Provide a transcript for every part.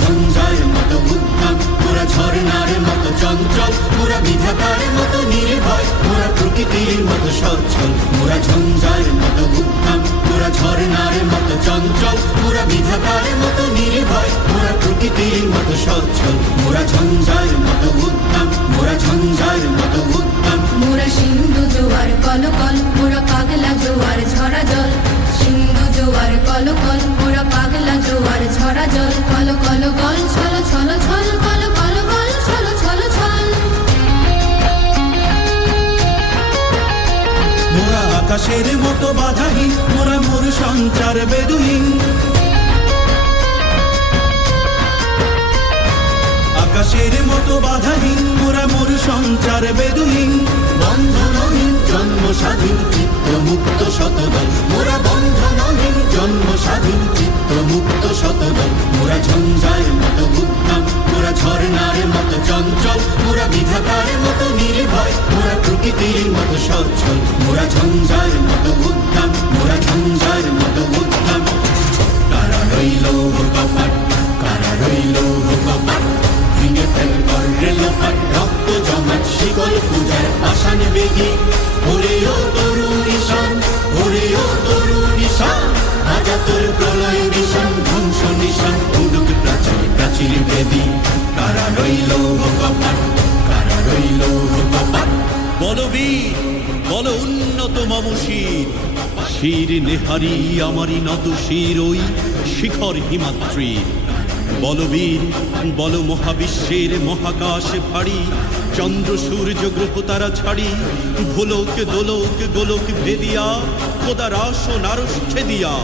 ঝঞ্ঝার মতো উদ্যম, মোরা ঝরনার মতো চঞ্চল, মোরা বিধাতার মতো নির্ভয়, মোরা প্রকৃতির মতো সচ্ছল। মোরা ঝঞ্ঝার মতো উদ্যম, মোরা ঝরনার মতো চঞ্চল, মোরা বিধাতার মতো নির্ভয়, মোরা প্রকৃতির মতো সচ্ছল। মোরা ঝঞ্ঝার মতো উদ্যম, মোরা ঝঞ্ঝার মতো উদ্যম। মোরা সিন্ধু জোয়ার কলকল, মোরা পাগলা জোয়ার ঝরা জল। সিন্ধু জোয়ার কলকল, মোরা পাগলা জোয়ার ঝরা জল। কল কল গল ছল ছল ছল, কল কল গল ছল ছল ছল। মোরা আকাশের মতো বাধাহীন, মোরা মোর সঞ্চার বেদুহীন। আকাশের মতো বাধাহীন, মোরা মোর সঞ্চার বেদুহীন। বন্ধনহীন জন্ম স্বাধীন, চিত্ত মুক্ত শতদল। মোরা বন্ধনহীন জন্ম স্বাধীন, চিত্ত মুক্ত শতদল। মোরা ঝঞ্ঝার মতো উদ্যম, মোরা ঝরনার মতো চঞ্চল, মোরা বিধাতার মতো নির্ভয়, মোরা প্রকৃতির মতো সচ্ছল। মোরা ঝঞ্ঝার মতো উদ্যম, মোরা ঝঞ্ঝার মতো উদ্যম। কারা রইল কপাট, কারা রইল কপাট, ভেঙে ফেল কর রেলপাট। রক্ত জমাট শিকল পূজার পাষাণ বেগে, ওরে ও তরুণ ঈশান, ওরে ও তরুণ ঈশান। আজা তোর প্রলয় নিশান, ধ্বংস নিশান, উদুক প্রাচীর প্রাচীর বেদী। কারা রইল কপাট, কারা রইল কপাট। বলবীর বল উন্নত মম শির, শির নেহারি আমারি নত শির ওই শিখর হিমাদ্রির। বলবীর বল মহাবিশ্বের মহাকাশ ভারী, চন্দ্র সূর্য গ্রহ তারা ছাড়ি। ভোলক দোলক গোলক ভেদিয়া, খোদার আসন আরশ ছেদিয়া।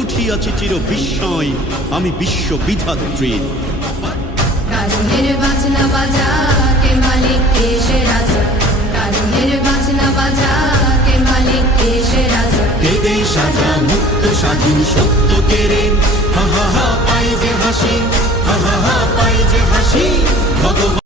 উঠিয়াছি চির বিস্ময় আমি বিশ্ব বিধাত্রীর। কাজনের বাজনা বাজা, কে মালিক কে সে রাজা। কাজনের বাজনা বাজা, কে মালিক কে সে রাজা। বেদে সাজা মুক্ত স্বাধীন সত্য কেড়ে, হা হা হা পাই যে হাসি, হা হা হা পাই যে হাসি। ভগবান